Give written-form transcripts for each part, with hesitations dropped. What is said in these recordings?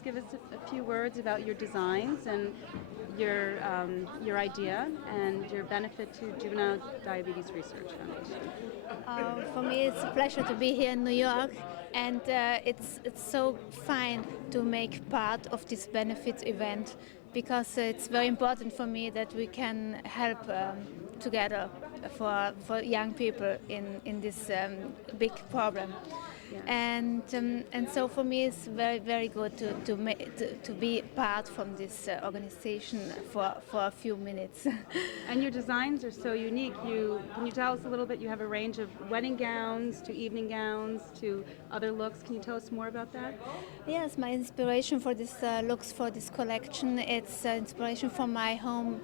just give us a few words about your designs and your idea and your benefit to Juvenile Diabetes Research Foundation? For me, it's a pleasure to be here in New York, and it's so fine to make part of this benefit event because it's very important for me that we can help together for young people in this big problem. Yes. And so for me it's very good to be part from this organization for a few minutes. And your designs are so unique. Can you tell us a little bit? You have a range of wedding gowns to evening gowns to other looks. Can you tell us more about that? Yes, my inspiration for this looks for this collection, it's inspiration from my home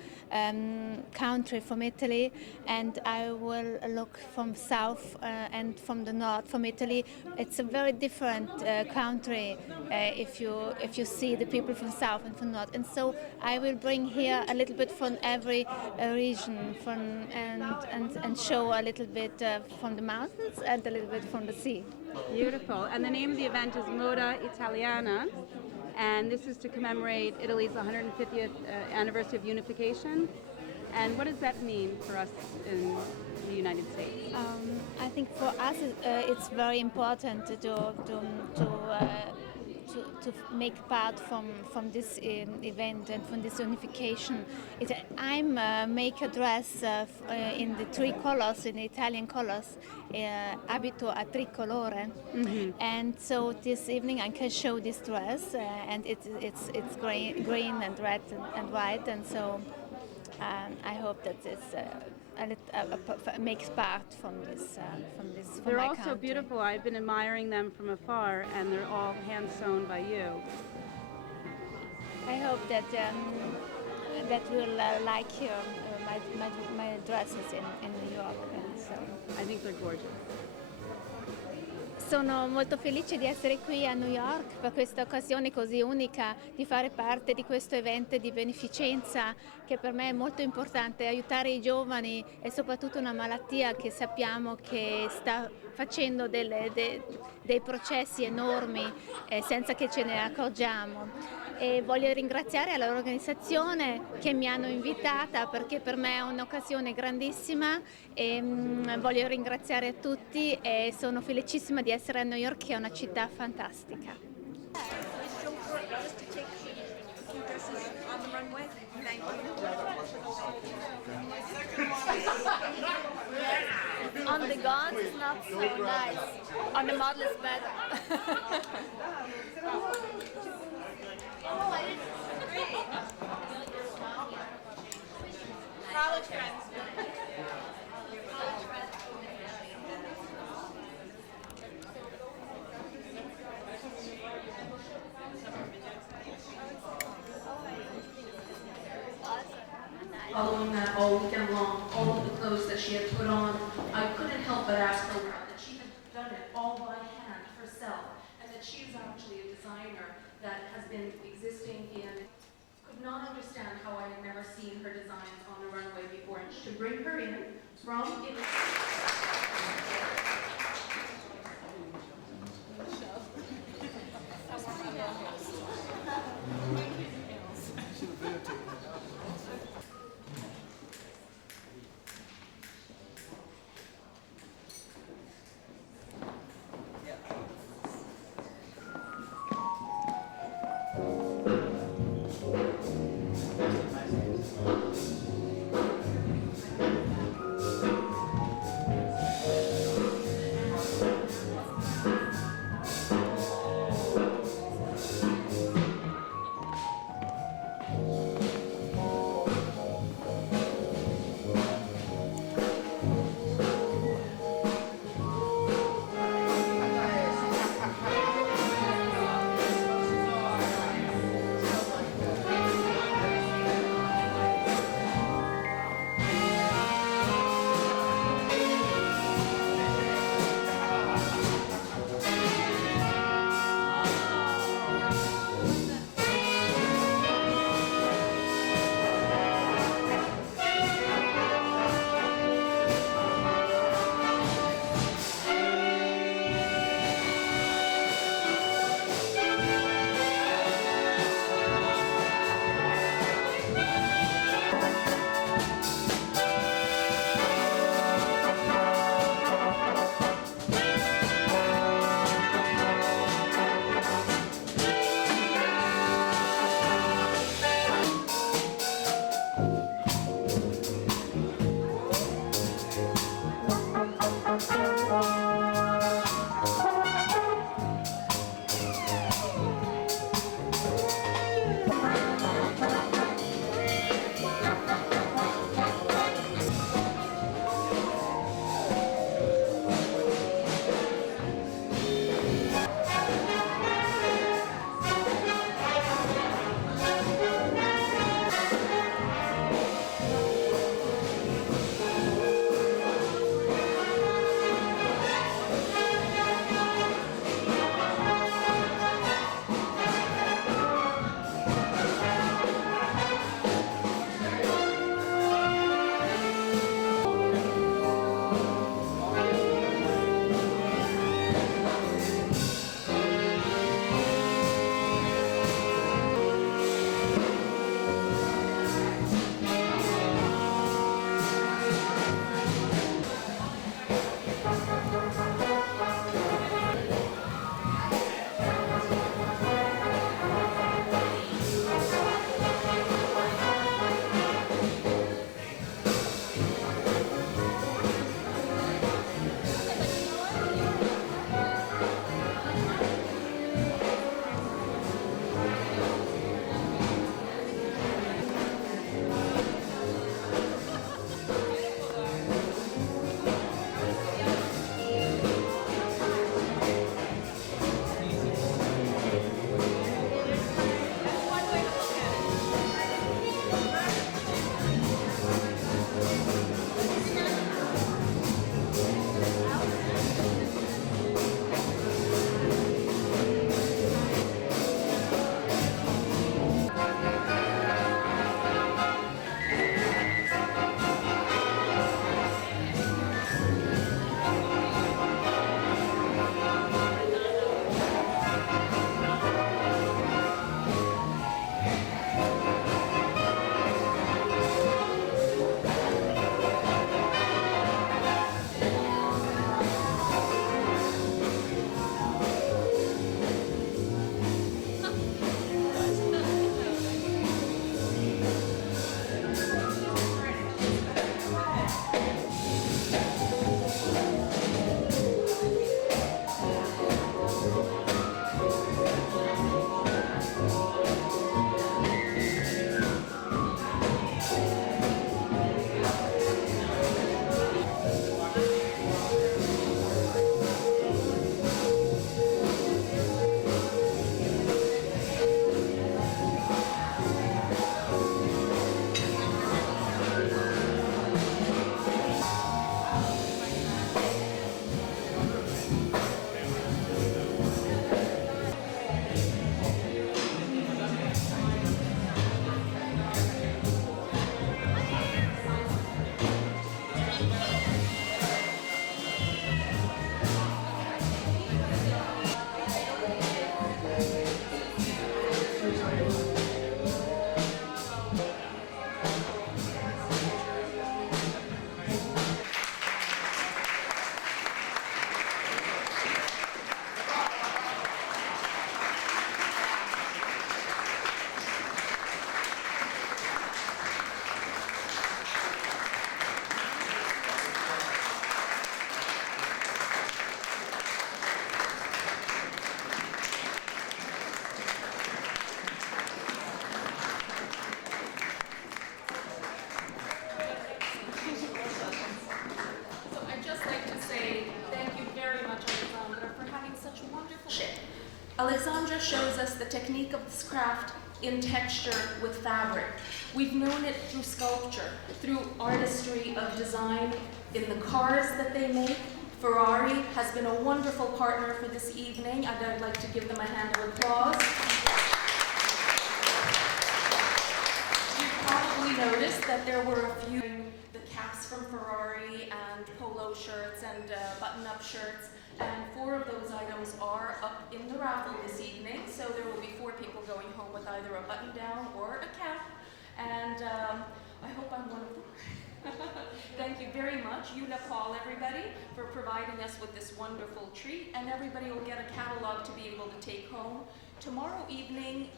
country, from Italy, and I will look from south and from the north, from Italy. It's a very different country if you see the people from south and from north, and so I will bring here a little bit from every region, and show a little bit from the mountains and a little bit from the sea. Beautiful. And the name of the event is Moda Italiana, and this is to commemorate Italy's 150th anniversary of unification. And what does that mean for us in the United States? I think for us it's very important to make part from this event and from this unification. I'm make a dress in the three colors, in the Italian colors, abito a tricolore, and so this evening I can show this dress, and it's green and red and white, and so I hope that this makes part from this. They're all so country. beautiful. I've been admiring them from afar, and they're all hand sewn by you. I hope that will like my dresses in New York. And so. I think they're gorgeous. Sono molto felice di essere qui a New York per questa occasione così unica di fare parte di questo evento di beneficenza che per me è molto importante. Aiutare i giovani è soprattutto una malattia che sappiamo che sta facendo dei processi enormi senza che ce ne accorgiamo. E voglio ringraziare l'organizzazione che mi hanno invitata perché per me è un'occasione grandissima e voglio ringraziare tutti e sono felicissima di essere a New York, che è una città fantastica. On the guns it's not so nice. On the model is better. Oh, I didn't agree. College friends. College friends. Following that all weekend long, all of the clothes that she had put on, I couldn't help but ask her that she had done it all by hand herself, and that she is actually a designer that has been existing in. Could not understand how I had never seen her designs on the runway before, and to bring her in from Italy. technique of this craft in texture with fabric. We've known it through sculpture, through artistry of design in the cars that they make. Ferrari has been a wonderful partner for this evening, and I'd like to give them a hand of applause. You've probably noticed that there were a few the caps from Ferrari and polo shirts and button-up shirts, and 4 of those items are up in the raffle this evening, so there will be 4 people going home with either a button-down or a cap, and I hope I'm one of them. Thank you very much, Yula Paul, everybody, for providing us with this wonderful treat, and everybody will get a catalog to be able to take home. Tomorrow evening,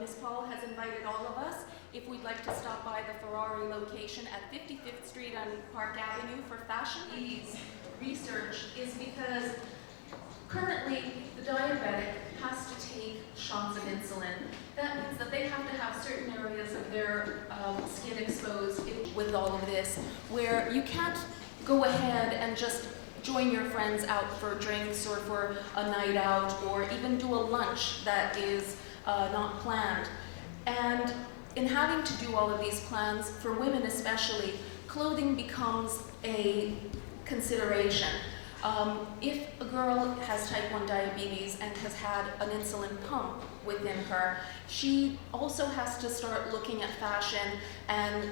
Ms. Paul has invited all of us, if we'd like to stop by the Ferrari location at 55th Street on Park Avenue for Fashion Ease research, is because currently the diabetic has to take shots of insulin. That means that they have to have certain areas of their skin exposed with all of this, where you can't go ahead and just join your friends out for drinks or for a night out or even do a lunch that is not planned. And in having to do all of these plans, for women especially, clothing becomes a consideration. If a girl has type 1 diabetes and has had an insulin pump within her, she also has to start looking at fashion and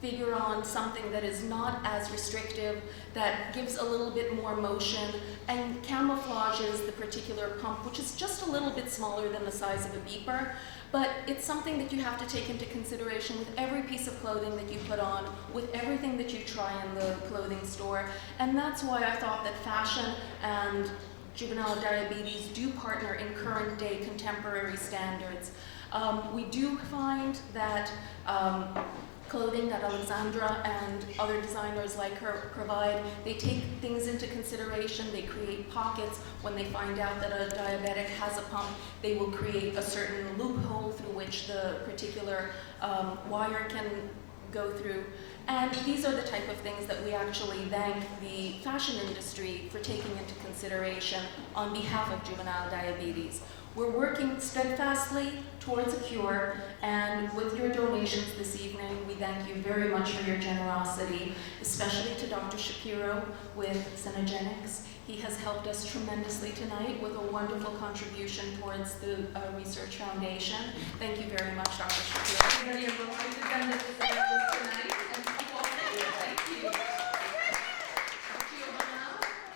figure on something that is not as restrictive, that gives a little bit more motion and camouflages the particular pump, which is just a little bit smaller than the size of a beeper. But it's something that you have to take into consideration with every piece of clothing that you put on, with everything that you try in the clothing store. And that's why I thought that fashion and juvenile diabetes do partner in current day contemporary standards. We do find that clothing that Alexandra and other designers like her provide, they take things into consideration. They create pockets. When they find out that a diabetic has a pump, they will create a certain loophole through which the particular wire can go through. And these are the type of things that we actually thank the fashion industry for taking into consideration on behalf of juvenile diabetes. We're working steadfastly towards a cure, and with your donations this evening, we thank you very much for your generosity, especially to Dr. Shapiro with Cenogenics. He has helped us tremendously tonight with a wonderful contribution towards the Research Foundation. Thank you very much, Dr. Shapiro.